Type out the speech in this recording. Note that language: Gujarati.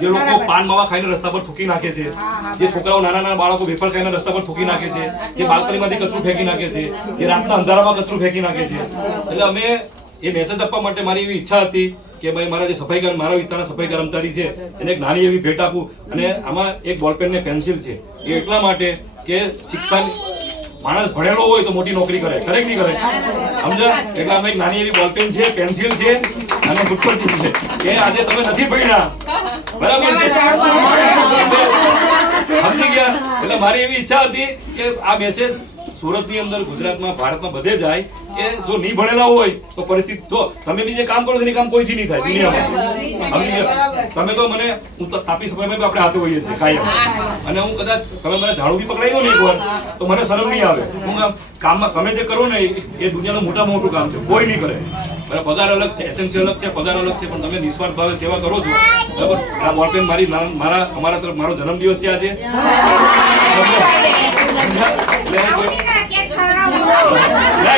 જે લોકો પાન માવા ખાઈને રસ્તા પર થૂકી નાખે છે, જે છોકરાઓ નાના નાના બાળકો વેફર ખાઈને રસ્તા પર થૂકી નાખે છે, જે બાલ્કનીમાંથી કચરું ફેંકી નાખે છે, જે રાતના અંધારામાં કચરું ફેંકી નાખે છે. એટલે અમે એ મેસેજ આપવા માટે મારી એવી ઈચ્છા હતી કે ભાઈ મારા જે મારા વિસ્તારના સફાઈ કર્મચારી છે એને એક નાની એવી ભેટ આપું. અને આમાં એક બોલપેન ને પેન્સિલ છે એ એટલા માટે કે શિક્ષણ માણસ ભણેલો હોય તો મોટી નોકરી કરે, ખરેખર નહીં કરે, સમજ્યા? એટલે આમાં એક નાની એવી બોલપેન છે, પેન્સિલ છે અને ગુટપટ્ટી છે કે આજે તમે નથી ભણ્યા, બરાબર છે, સમજી ગયા? એટલે મારી એવી ઈચ્છા હતી કે આ મેસેજ સુરતની અંદર, ગુજરાતમાં, ભારતમાં બધે જાય કે જો નહીં ભણેલા હોય તો પરિસ્થિતિ, જો તમે બી જે કામ કરો છો એ કામ કોઈથી નહીં થાય દુનિયામાં. તમે તો મને, હું તાપી સફાઈમાં આપણે હાથે હોઈએ છીએ કાયમ, અને હું કદાચ તમે મને ઝાડુ બી પકડાઈ દો ને એકવાર તો મને શરમ નહીં આવે. હું કામમાં તમે જે કરો ને એ દુનિયાનું મોટામાં મોટું કામ છે, કોઈ નહીં કરે. બરાબર, પગાર અલગ છે, એસએમસી અલગ છે, પગાર અલગ છે, પણ તમે નિસ્વાર્થ ભાવે સેવા કરો છો. બરાબર, આ બોલપેન અમારા તરફ મારો જન્મદિવસ છે આજે, એટલે